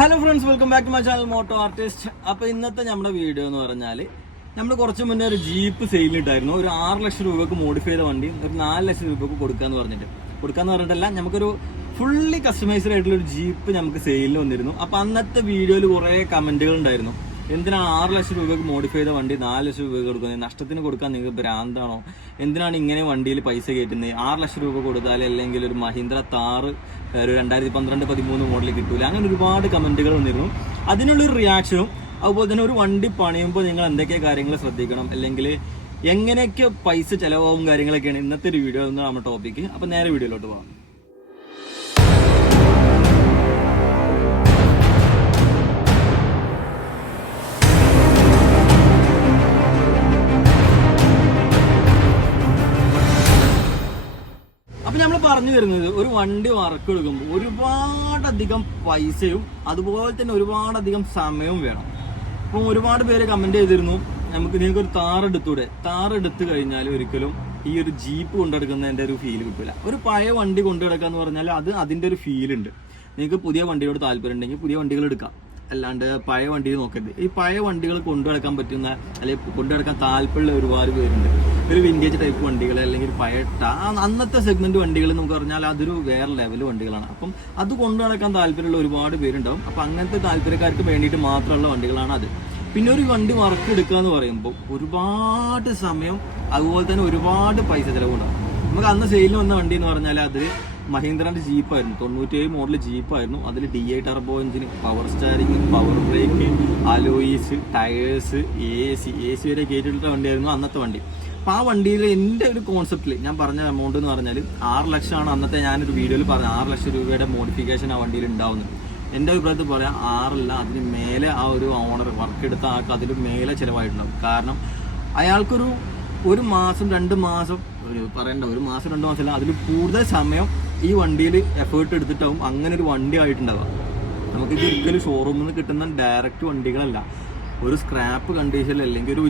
Hello friends welcome back to my channel moto artist അപ്പൊ ഇന്നത്തെ നമ്മുടെ വീഡിയോ എന്ന് പറഞ്ഞാൽ നമ്മൾ കുറച്ച് മുന്നേ ഒരു ജീപ്പ് സെയിലിട്ടായിരുന്നു ഒരു ആറ് ലക്ഷം രൂപക്ക് മോഡിഫൈ ചെയ്ത വണ്ടി ഒരു നാല് ലക്ഷം രൂപക്ക് കൊടുക്കാന്ന് പറഞ്ഞിട്ട്. കൊടുക്കാന്ന് പറഞ്ഞിട്ടല്ല നമുക്കൊരു ഫുള്ളി കസ്റ്റമൈസ്ഡ് ആയിട്ടുള്ള ഒരു ജീപ്പ് നമുക്ക് സെയിലിൽ വന്നിരുന്നു. അപ്പൊ അന്നത്തെ വീഡിയോയിൽ കുറെ കമന്റുകൾ ഉണ്ടായിരുന്നു. എന്തിനാണ് ആറ് ലക്ഷം രൂപയ്ക്ക് മോഡിഫൈ ചെയ്ത വണ്ടി നാല് ലക്ഷം രൂപ കൊടുക്കുന്നത്? നഷ്ടത്തിന് കൊടുക്കാൻ നിങ്ങൾക്ക് ഭ്രാന്താണോ? എന്തിനാണ് ഇങ്ങനെ വണ്ടിയിൽ പൈസ കയറ്റുന്നത്? ആറ് ലക്ഷം രൂപ കൊടുത്താൽ അല്ലെങ്കിൽ ഒരു മഹീന്ദ്ര താറ് ഒരു രണ്ടായിരത്തി പന്ത്രണ്ട് പതിമൂന്ന് മോഡൽ കിട്ടൂല. അങ്ങനെ ഒരുപാട് കമന്റുകൾ വന്നിരുന്നു. അതിനുള്ളൊരു റിയാക്ഷനും അതുപോലെ തന്നെ ഒരു വണ്ടി പണിയുമ്പോൾ നിങ്ങൾ എന്തൊക്കെ കാര്യങ്ങൾ ശ്രദ്ധിക്കണം? അല്ലെങ്കിൽ എങ്ങനെയൊക്കെ പൈസ ചിലവാകും കാര്യങ്ങളൊക്കെയാണ് ഇന്നത്തെ ഒരു വീഡിയോ നമ്മുടെ ടോപ്പിക്ക് അപ്പോൾ നേരെ വീഡിയോയിലോട്ട് പോകാം. പറഞ്ഞു വരുന്നത് ഒരു വണ്ടി വർക്ക് എടുക്കുമ്പോൾ ഒരുപാടധികം പൈസയും അതുപോലെ തന്നെ ഒരുപാടധികം സമയവും വേണം. അപ്പം ഒരുപാട് പേര് കമന്റ് ചെയ്തിരുന്നു നമുക്ക് നിങ്ങൾക്ക് ഒരു താർ എടുത്തൂടെ? താർ എടുത്തു കഴിഞ്ഞാൽ ഒരിക്കലും ഈ ഒരു ജീപ്പ് കൊണ്ടെടുക്കുന്നതിന്റെ ഒരു ഫീൽ കിട്ടില്ല ഒരു പഴയ വണ്ടി കൊണ്ടുനടക്കുക എന്ന് പറഞ്ഞാൽ അത് അതിന്റെ ഒരു ഫീൽ ഉണ്ട്. നിങ്ങൾക്ക് പുതിയ വണ്ടിയോട് താല്പര്യം ഉണ്ടെങ്കിൽ പുതിയ വണ്ടികൾ എടുക്കാം. അല്ലാണ്ട് പഴയ വണ്ടി നോക്കരുത്. ഈ പഴയ വണ്ടികൾ കൊണ്ടു നടക്കാൻ പറ്റുന്ന അല്ലെങ്കിൽ കൊണ്ടു നടക്കാൻ താല്പര്യമുള്ള ഒരുപാട് പേരുണ്ട്. ഒരു വിന്റേജ് ടൈപ്പ് വണ്ടികൾ അല്ലെങ്കിൽ പഴയ അന്നത്തെ സെഗ്മെന്റ് വണ്ടികൾ നമുക്ക് പറഞ്ഞാൽ അതൊരു വേറെ ലെവൽ വണ്ടികളാണ്. അപ്പം അത് കൊണ്ടു നടക്കാൻ താല്പര്യമുള്ള ഒരുപാട് പേരുണ്ടാവും. അപ്പം അങ്ങനത്തെ താല്പര്യക്കാർക്ക് വേണ്ടിയിട്ട് മാത്രമുള്ള വണ്ടികളാണ് അത്. പിന്നെ ഒരു വണ്ടി വർക്ക് എടുക്കുക എന്ന് പറയുമ്പോൾ ഒരുപാട് സമയം അതുപോലെ തന്നെ ഒരുപാട് പൈസ ചിലവുണ്ടാവും. നമുക്ക് അന്ന് സെയിലിൽ വന്ന വണ്ടി എന്ന് പറഞ്ഞാൽ അത് മഹീന്ദ്രന്റെ ജീപ്പായിരുന്നു തൊണ്ണൂറ്റിയേഴ് മോഡൽ ജീപ്പായിരുന്നു അതിൽ D I turbo engine power steering power brake alloys tyres A C A C വരെ കയറ്റിയിട്ടുള്ള വണ്ടിയായിരുന്നു അന്നത്തെ വണ്ടി. അപ്പോൾ ആ വണ്ടിയിൽ എന്റെ ഒരു കോൺസെപ്റ്റിൽ ഞാൻ പറഞ്ഞ എമൗണ്ട് എന്ന് പറഞ്ഞാൽ ആറ് ലക്ഷമാണ് അന്നത്തെ ഞാനൊരു വീഡിയോയിൽ പറഞ്ഞ ആറ് ലക്ഷം രൂപയുടെ മോഡിഫിക്കേഷൻ ആ വണ്ടിയിൽ ഉണ്ടാവുന്നത്. എന്റെ അഭിപ്രായത്തിൽ പറയാം ആറല്ല അതിന് മേലെ ആ ഒരു ഓണർ വർക്ക് എടുത്ത ആൾക്ക് അതിന് മേലെ ചിലവായിട്ടുണ്ടാവും. കാരണം അയാൾക്കൊരു ഒരു മാസം രണ്ട് മാസം പറയണ്ട ഒരു മാസം രണ്ട് മാസം അതിൽ കൂടുതൽ സമയം ഈ വണ്ടിയിൽ എഫേർട്ട് എടുത്തിട്ടാവും അങ്ങനെ ഒരു വണ്ടി ആയിട്ടുണ്ടാവുക. നമുക്ക് ഒരിക്കലും ഷോറൂമിൽ നിന്ന് കിട്ടുന്ന ഡയറക്റ്റ് വണ്ടികളല്ല. ഒരു സ്ക്രാപ്പ് കണ്ടീഷനിൽ അല്ലെങ്കിൽ ഒരു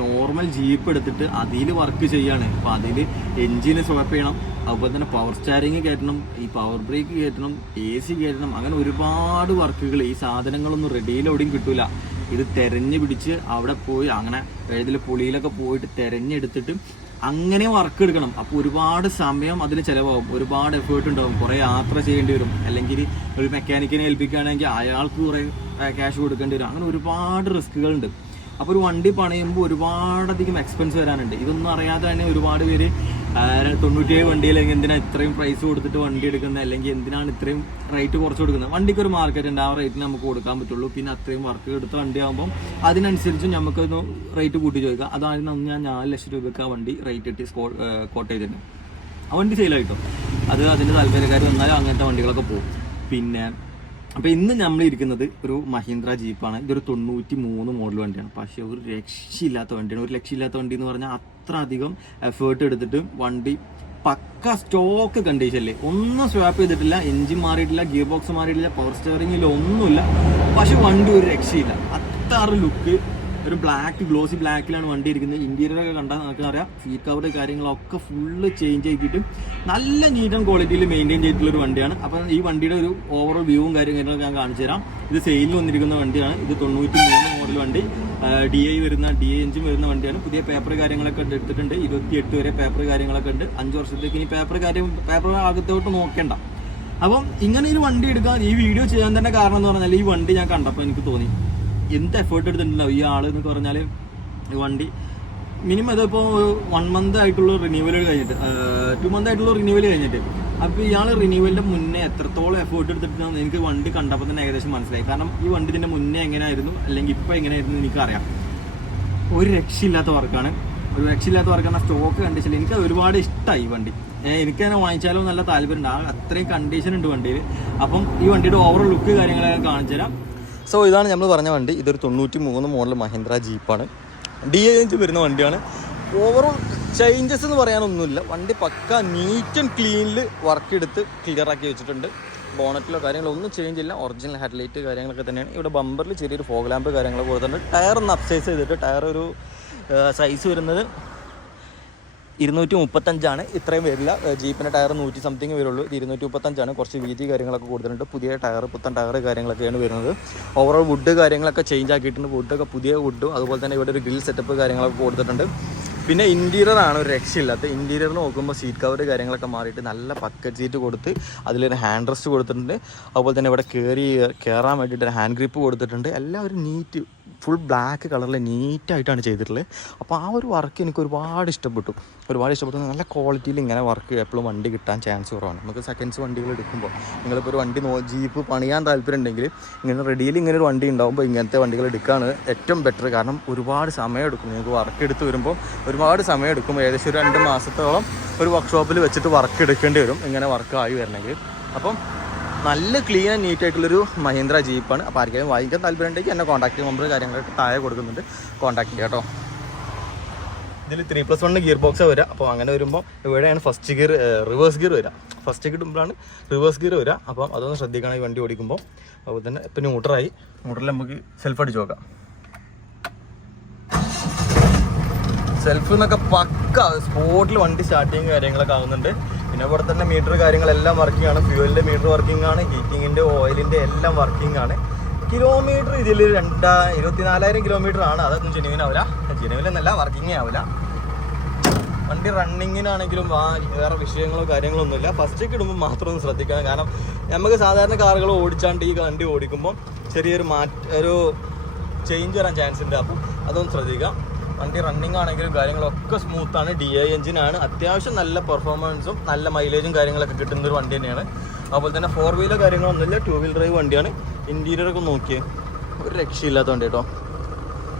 നോർമൽ ജീപ്പ് എടുത്തിട്ട് അതിൽ വർക്ക് ചെയ്യാണ്. അപ്പോൾ അതിൽ എൻജിന് സ്വാപ്പ് ചെയ്യണം. അതുപോലെ തന്നെ പവർ സ്റ്റാരിങ് കയറ്റണം ഈ പവർ ബ്രേക്ക് കയറ്റണം എ സി കയറ്റണം. അങ്ങനെ ഒരുപാട് വർക്കുകൾ ഈ സാധനങ്ങളൊന്നും റെഡിയിൽ എവിടെയും കിട്ടൂല. ഇത് തെരഞ്ഞു പിടിച്ച് അവിടെ പോയി അങ്ങനെ ഏതിൽ പുളിയിലൊക്കെ പോയിട്ട് തെരഞ്ഞെടുത്തിട്ട് അങ്ങനെ വർക്ക് എടുക്കണം. അപ്പോൾ ഒരുപാട് സമയം അതിന് ചിലവാകും. ഒരുപാട് എഫേർട്ട് ഉണ്ടാകും കുറേ യാത്ര ചെയ്യേണ്ടി വരും. അല്ലെങ്കിൽ ഒരു മെക്കാനിക്കിനെ ഏൽപ്പിക്കുകയാണെങ്കിൽ അയാൾക്ക് കുറേ ക്യാഷ് കൊടുക്കേണ്ടി വരും. അങ്ങനെ ഒരുപാട് റിസ്കുകളുണ്ട് അപ്പോൾ ഒരു വണ്ടി പണയുമ്പോൾ ഒരുപാടധികം എക്സ്പെൻസ് വരാനുണ്ട്. ഇതൊന്നും അറിയാതെ തന്നെ ഒരുപാട് പേര് തൊണ്ണൂറ്റിയേഴ് വണ്ടിയിൽ എന്തിനാ ഇത്രയും പ്രൈസ് കൊടുത്തിട്ട് വണ്ടി എടുക്കുന്നത് അല്ലെങ്കിൽ എന്തിനാണ് ഇത്രയും റേറ്റ് കുറച്ച് കൊടുക്കുന്നത് വണ്ടിക്ക് ഒരു മാർക്കറ്റ് ഉണ്ട്. ആ റേറ്റിന് നമുക്ക് കൊടുക്കാൻ പറ്റുള്ളൂ. പിന്നെ അത്രയും വർക്ക് എടുത്ത വണ്ടി ആകുമ്പോൾ അതിനനുസരിച്ച് നമുക്കൊന്ന് റേറ്റ് കൂട്ടി ചോദിക്കാം. അതായിരുന്നു ഞാൻ നാല് ലക്ഷം രൂപയ്ക്ക് ആ വണ്ടി റേറ്റ് ഇട്ട് സ്കോ കോട്ട് ചെയ്തിട്ടുണ്ട്. ആ വണ്ടി സെയിലായിട്ടോ അത് അതിന്റെ താല്പര്യക്കാർ വന്നാലും അങ്ങനത്തെ വണ്ടികളൊക്കെ പോകും. പിന്നെ അപ്പോൾ ഇന്ന് നമ്മൾ ഇരിക്കുന്നത് ഒരു മഹീന്ദ്ര ജീപ്പാണ്. ഇതൊരു തൊണ്ണൂറ്റി മൂന്ന് മോഡൽ വണ്ടിയാണ്. പക്ഷേ ഒരു രക്ഷയില്ലാത്ത വണ്ടിയാണ്. ഒരു രക്ഷയില്ലാത്ത വണ്ടി എന്ന് പറഞ്ഞാൽ അത്ര അധികം എഫേർട്ട് എടുത്തിട്ട് വണ്ടി പക്ക സ്റ്റോക്ക് കണ്ടീഷൻ അല്ലേ ഒന്നും സ്വാപ്പ് ചെയ്തിട്ടില്ല എഞ്ചിൻ മാറിയിട്ടില്ല ഗിയർ ബോക്സ് മാറിയിട്ടില്ല പവർ സ്റ്റിയറിംഗിൽ ഒന്നുമില്ല. പക്ഷെ വണ്ടി ഒരു രക്ഷയില്ല. അത്ര ലുക്ക് ഒരു ബ്ലാക്ക് ഗ്ലോസി ബ്ലാക്കിലാണ് വണ്ടി ഇരിക്കുന്നത്. ഇന്റീരിയർ ഒക്കെ കണ്ടാൽ നമുക്ക് അറിയാം സീറ്റ് കവർ കാര്യങ്ങളൊക്കെ ഫുള്ള് ചേഞ്ച് ആക്കിയിട്ട് നല്ല നീറ്റ് ആൻഡ് ക്വാളിറ്റിയിൽ മെയിന്റെയിൻ ചെയ്തിട്ടുള്ള ഒരു വണ്ടിയാണ്. അപ്പം ഈ വണ്ടിയുടെ ഒരു ഓവറോൾ വ്യൂവും കാര്യങ്ങളൊക്കെ ഞാൻ കാണിച്ചു തരാം. ഇത് സെയിലിൽ വന്നിരിക്കുന്ന വണ്ടിയാണ്. ഇത് തൊണ്ണൂറ്റി മൂന്ന് മോഡൽ വണ്ടി. ഡി ഐ വരുന്ന ഡി ഐ എഞ്ചും വരുന്ന വണ്ടിയാണ്. പുതിയ പേപ്പർ കാര്യങ്ങളൊക്കെ എടുത്തിട്ടുണ്ട്. ഇരുപത്തി എട്ട് വരെ പേപ്പർ കാര്യങ്ങളൊക്കെ ഉണ്ട്. അഞ്ച് വർഷത്തേക്ക് ഇനി പേപ്പർ കാര്യം പേപ്പർ അകത്തോട്ട് നോക്കേണ്ട. അപ്പം ഇങ്ങനെ ഒരു വണ്ടി എടുക്കാൻ ഈ വീഡിയോ ചെയ്യാൻ തന്നെ കാരണം എന്ന് പറഞ്ഞാൽ ഈ വണ്ടി ഞാൻ കണ്ടപ്പോൾ എനിക്ക് തോന്നി. എന്ത് എഫേർട്ട് എടുത്തിട്ടുണ്ടാവും ഈ ആൾ എന്ന് പറഞ്ഞാൽ വണ്ടി. മിനിമം ഇതിപ്പോൾ വൺ മന്ത് ആയിട്ടുള്ള റിന്യൂവൽ കഴിഞ്ഞിട്ട് ടു മന്ത് ആയിട്ടുള്ള റിന്യൂവൽ കഴിഞ്ഞിട്ട്. അപ്പോൾ ഇയാൾ റിന്യൂവലിന്റെ മുന്നേ എത്രത്തോളം എഫേർട്ട് എടുത്തിട്ടുണ്ടെന്ന് എനിക്ക് വണ്ടി കണ്ടപ്പോൾ തന്നെ ഏകദേശം മനസ്സിലായി. കാരണം ഈ വണ്ടി ഇതിന്റെ മുന്നേ എങ്ങനെയായിരുന്നു അല്ലെങ്കിൽ ഇപ്പോൾ എങ്ങനെയായിരുന്നു എനിക്കറിയാം. ഒരു രക്ഷയില്ലാത്ത വർക്കാണ്. ഒരു രക്ഷയില്ലാത്ത വർക്കാണ് സ്റ്റോക്ക് കണ്ടീഷൻ എനിക്ക് ഒരുപാട് ഇഷ്ടമായി ഈ വണ്ടി. എനിക്ക് തന്നെ വാങ്ങിച്ചാലോ നല്ല താല്പര്യമുണ്ട്. ആ അത്രയും കണ്ടീഷൻ ഉണ്ട് വണ്ടിയിൽ അപ്പം ഈ വണ്ടിയുടെ ഓവർ ലുക്ക് കാര്യങ്ങളൊക്കെ കാണിച്ചു തരാം സോ ഇതാണ് നമ്മൾ പറഞ്ഞ വണ്ടി. ഇതൊരു തൊണ്ണൂറ്റി മൂന്ന് മോഡൽ മഹീന്ദ്ര ജീപ്പാണ് ഡി എ എഞ്ച് വരുന്ന വണ്ടിയാണ്. ഓവറോൾ ചേഞ്ചസ് എന്ന് പറയാനൊന്നുമില്ല. വണ്ടി പക്ക നീറ്റ് ആൻഡ് ക്ലീനിൽ വർക്ക് എടുത്ത് ക്ലിയർ ആക്കി വെച്ചിട്ടുണ്ട്. ബോണറ്റിലോ കാര്യങ്ങളോ ഒന്നും ചേഞ്ച് ഇല്ല. ഒറിജിനൽ ഹെഡ്ലൈറ്റ് കാര്യങ്ങളൊക്കെ തന്നെയാണ്. ഇവിടെ ബമ്പറിൽ ചെറിയൊരു ഫോഗ് ലാമ്പ് കാര്യങ്ങളൊക്കെ കൊടുത്തിട്ടുണ്ട്. ടയർ ഒന്ന് അപ്സൈസ് ചെയ്തിട്ട് ടയർ ഒരു സൈസ് വരുന്നത് ഇരുന്നൂറ്റി മുപ്പത്തഞ്ചാണ് ഇത്രയും വരില്ല. ജീപ്പിന്റെ ടയർ നൂറ്റി സംതിങ് വരുള്ളൂ. ഇത് ഇരുന്നൂറ്റി മുപ്പത്തഞ്ചാണ് കുറച്ച് വീതി കാര്യങ്ങളൊക്കെ കൂടുതലുണ്ട്. പുതിയ ടയർ പുത്തൻ ടയർ കാര്യങ്ങളൊക്കെയാണ് വരുന്നത്. ഓവറോൾ വുഡ് കാര്യങ്ങളൊക്കെ ചേഞ്ച് ആക്കിയിട്ടുണ്ട്. വുഡൊക്കെ പുതിയ വുഡും അതുപോലെ തന്നെ ഇവിടെ ഒരു ഗ്രിൽ സെറ്റപ്പ് കാര്യങ്ങളൊക്കെ കൊടുത്തിട്ടുണ്ട്. പിന്നെ ഇന്റീരിയർ ആണ് ഒരു രക്ഷയില്ലാത്ത. ഇന്റീരിയർ നോക്കുമ്പോൾ സീറ്റ് കവർ കാര്യങ്ങളൊക്കെ മാറിയിട്ട് നല്ല പക്കറ്റ് സീറ്റ് കൊടുത്ത് അതിലൊരു ഹാൻഡ് റെസ്റ്റ് കൊടുത്തിട്ടുണ്ട്. അതുപോലെ തന്നെ ഇവിടെ കയറി കയറാൻ വേണ്ടിയിട്ട് ഒരു ഹാൻഡ് ഗ്രിപ്പ് കൊടുത്തിട്ടുണ്ട്. എല്ലാം ഒരു നീറ്റ് ഫുൾ ബ്ലാക്ക് കളറിൽ നീറ്റായിട്ടാണ് ചെയ്തിട്ടുള്ളത്. അപ്പോൾ ആ ഒരു വർക്ക് എനിക്ക് ഒരുപാട് ഇഷ്ടപ്പെട്ടു. ഒരുപാട് ഇഷ്ടപ്പെട്ടു. നല്ല ക്വാളിറ്റിയിൽ ഇങ്ങനെ വർക്ക് എപ്പോഴും വണ്ടി കിട്ടാൻ ചാൻസ് കുറവാണ്. നമുക്ക് സെക്കൻഡ്സ് വണ്ടികൾ എടുക്കുമ്പോൾ നിങ്ങളിപ്പോൾ ഒരു വണ്ടി നോ ജീപ്പ് പണിയാൻ താല്പര്യം ഉണ്ടെങ്കിൽ ഇങ്ങനെ റെഡിയിൽ ഇങ്ങനെ ഒരു വണ്ടി ഉണ്ടാകുമ്പോൾ ഇങ്ങനത്തെ വണ്ടികൾ എടുക്കുകയാണ് ഏറ്റവും ബെറ്റർ കാരണം ഒരുപാട് സമയം എടുക്കും. നിങ്ങൾക്ക് വർക്ക് എടുത്ത് വരുമ്പോൾ ഒരുപാട് സമയം എടുക്കും. ഏകദേശം ഒരു രണ്ട് മാസത്തോളം ഒരു വർക്ക്ഷോപ്പിൽ വെച്ചിട്ട് വർക്ക് എടുക്കേണ്ടി വരും. ഇങ്ങനെ വർക്ക് ആയി വരണമെങ്കിൽ. അപ്പം നല്ല ക്ലീൻ ആൻഡ് നീറ്റ് ആയിട്ടുള്ളൊരു മഹീന്ദ്ര ജീപ്പാണ് അപ്പോൾ ആർക്കെങ്കിലും വാങ്ങിക്കാൻ താല്പര്യം ഉണ്ടെങ്കിൽ എന്നെ കോൺടാക്ട് നമ്പർ കാര്യങ്ങളൊക്കെ താഴെ കൊടുക്കുന്നുണ്ട്. കോൺടാക്ട് ചെയ്യാം കേട്ടോ. ഇതിൽ ത്രീ പ്ലസ് വണ്ണിന് ഗിയർ ബോക്സ് വരിക അപ്പോൾ അങ്ങനെ വരുമ്പോൾ ഇവിടെയാണ് ഫസ്റ്റ് ഗിയർ റിവേഴ്സ് ഗിയർ വരിക ഫസ്റ്റ് ഗിയർ ഇടുമ്പോഴാണ് റിവേഴ്സ് ഗിയർ വരിക അപ്പം അതൊന്ന് ശ്രദ്ധിക്കണം ഈ വണ്ടി ഓടിക്കുമ്പോൾ അപ്പോൾ തന്നെ ഇപ്പം ന്യൂട്ടറായി ന്യൂട്ടറിൽ നമുക്ക് സെൽഫ് അടിച്ച് നോക്കാം. സെൽഫ് എന്നൊക്കെ പക്ക. സ്പോട്ടിൽ വണ്ടി സ്റ്റാർട്ടിങ് കാര്യങ്ങളൊക്കെ ആവുന്നുണ്ട്. പിന്നെ ഇവിടെ തന്നെ മീറ്റർ കാര്യങ്ങളെല്ലാം വർക്കിംഗ് ആണ്. ഫ്യൂവലിന്റെ മീറ്റർ വർക്കിംഗ് ആണ്. ഹീറ്റിങ്ങിന്റെ ഓയിലിന്റെ എല്ലാം വർക്കിംഗ് ആണ്. കിലോമീറ്റർ ഇതിൽ രണ്ടാ ഇരുപത്തിനാലായിരം കിലോമീറ്റർ ആണ്. അതൊന്നും ജെനുവിൻ ആവില്ല ജെനുവിൻ എന്നല്ല വർക്കിംഗ് ആവില്ല വണ്ടി റണ്ണിങ്ങിനാണെങ്കിലും ആ വേറെ വിഷയങ്ങളോ കാര്യങ്ങളോ ഒന്നുമില്ല. ഫസ്റ്റ് ഇടുമ്പോൾ മാത്രം ഒന്ന് ശ്രദ്ധിക്കണം. കാരണം നമുക്ക് സാധാരണ കാറുകൾ ഓടിച്ചാണ്ട് ഈ വണ്ടി ഓടിക്കുമ്പോൾ ചെറിയൊരു മാറ്റ ഒരു ചേഞ്ച് വരാൻ ചാൻസ് ഉണ്ട്. അപ്പം അതൊന്ന് ശ്രദ്ധിക്കാം. വണ്ടി റണ്ണിങ് ആണെങ്കിലും കാര്യങ്ങളൊക്കെ സ്മൂത്താണ് ഡി ഐ എഞ്ചിനാണ് അത്യാവശ്യം നല്ല പെർഫോമൻസും നല്ല മൈലേജും കാര്യങ്ങളൊക്കെ കിട്ടുന്ന ഒരു വണ്ടി തന്നെയാണ്. അതുപോലെ തന്നെ ഫോർ വീലർ കാര്യങ്ങളൊന്നുമില്ല ടു വീൽ ഡ്രൈവ് വണ്ടിയാണ്. ഇന്റീരിയർ ഒക്കെ നോക്കിയേ. ഒരു രക്ഷയില്ലാത്ത വണ്ടി കേട്ടോ.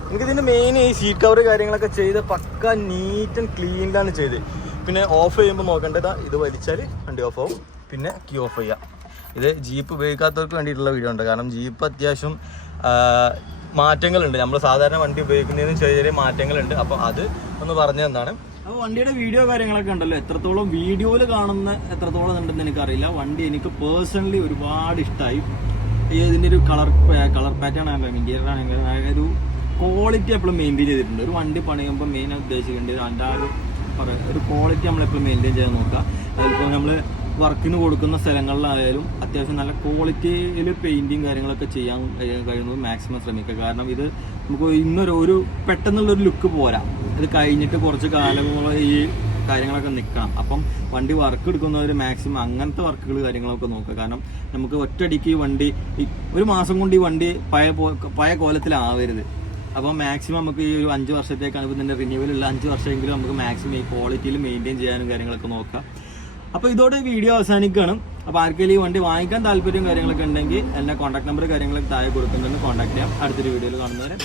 എനിക്ക് ഇതിന്റെ മെയിൻ ഈ സീറ്റ് കവർ കാര്യങ്ങളൊക്കെ ചെയ്ത് പക്ക നീറ്റ് ആൻഡ് ക്ലീനിലാണ് ചെയ്ത്. പിന്നെ ഓഫ് ചെയ്യുമ്പോൾ നോക്കേണ്ടത് ഇത് വലിച്ചാൽ വണ്ടി ഓഫ് ആവും. പിന്നെ കീ ഓഫ് ചെയ്യുക ഇത് ജീപ്പ് ഉപയോഗിക്കാത്തവർക്ക് വേണ്ടിയിട്ടുള്ള വീഡിയോ ഉണ്ട്. കാരണം ജീപ്പ് അത്യാവശ്യം മാറ്റങ്ങളുണ്ട്. നമ്മൾ സാധാരണ വണ്ടി ഉപയോഗിക്കുന്നതിന് ചെറിയ ചെറിയ മാറ്റങ്ങളുണ്ട്. അപ്പോൾ അത് ഒന്ന് പറഞ്ഞു തന്നാണ്. അപ്പോൾ വണ്ടിയുടെ വീഡിയോ കാര്യങ്ങളൊക്കെ ഉണ്ടല്ലോ. എത്രത്തോളം വീഡിയോയിൽ കാണുന്ന എത്രത്തോളം ഉണ്ടെന്ന് എനിക്കറിയില്ല. വണ്ടി എനിക്ക് പേഴ്സണലി ഒരുപാട് ഇഷ്ടമായി ഇതിന്റെ ഒരു കളർ കളർ പാറ്റേൺ ആണെങ്കിലും ഇന്റീരിയർ ആണെങ്കിലും ഒരു ക്വാളിറ്റി എപ്പോഴും മെയിന്റെയിൻ ചെയ്തിട്ടുണ്ട്. ഒരു വണ്ടി പണിയുമ്പോൾ മെയിൻ ഉദ്ദേശിക്കേണ്ടത് അതിന്റെ ആ ഒരു ഒരു ക്വാളിറ്റി നമ്മളെപ്പോഴും മെയിന്റെയിൻ ചെയ്യാൻ നോക്കുക. അതിപ്പോൾ നമ്മൾ വർക്കിന് കൊടുക്കുന്ന സ്ഥലങ്ങളിലായാലും അത്യാവശ്യം നല്ല ക്വാളിറ്റിയിൽ പെയിന്റിങ് കാര്യങ്ങളൊക്കെ ചെയ്യാൻ കഴി- കഴിയുന്നത് മാക്സിമം ശ്രമിക്കുക. കാരണം ഇത് നമുക്ക് ഇന്നൊരു ഒരു പെട്ടെന്നുള്ളൊരു ലുക്ക് പോരാ. ഇത് കഴിഞ്ഞിട്ട് കുറച്ച് കാലങ്ങളെ ഈ കാര്യങ്ങളൊക്കെ നിൽക്കണം അപ്പം വണ്ടി വർക്ക് എടുക്കുന്നവർ മാക്സിമം അങ്ങനത്തെ വർക്കുകൾ കാര്യങ്ങളൊക്കെ നോക്കുക. കാരണം നമുക്ക് ഒറ്റയടിക്ക് ഈ വണ്ടി ഒരു മാസം കൊണ്ട് ഈ വണ്ടി പഴയ പഴയ കോലത്തിലാവരുത്. അപ്പോൾ മാക്സിമം നമുക്ക് ഈ ഒരു അഞ്ച് വർഷത്തേക്കാണ് ഇതിന്റെ റിന്യൂവലുള്ള അഞ്ച് വർഷമെങ്കിലും നമുക്ക് മാക്സിമം ഈ ക്വാളിറ്റിയിൽ മെയിന്റെയിൻ ചെയ്യാനും കാര്യങ്ങളൊക്കെ നോക്കാം അപ്പോൾ ഇതോടെ വീഡിയോ അവസാനിക്കുകയാണ്. അപ്പോൾ ആർക്കെങ്കിലും ഈ വണ്ടി വാങ്ങിക്കാൻ താല്പര്യം കാര്യങ്ങളൊക്കെ ഉണ്ടെങ്കിൽ എന്നെ കോൺടാക്ട് നമ്പർ കാര്യങ്ങളൊക്കെ താഴെ കൊടുക്കുന്നുണ്ട്. കോൺടാക്ട് ചെയ്യാം. അടുത്തൊരു വീഡിയോയിൽ കാണുന്നവരെ.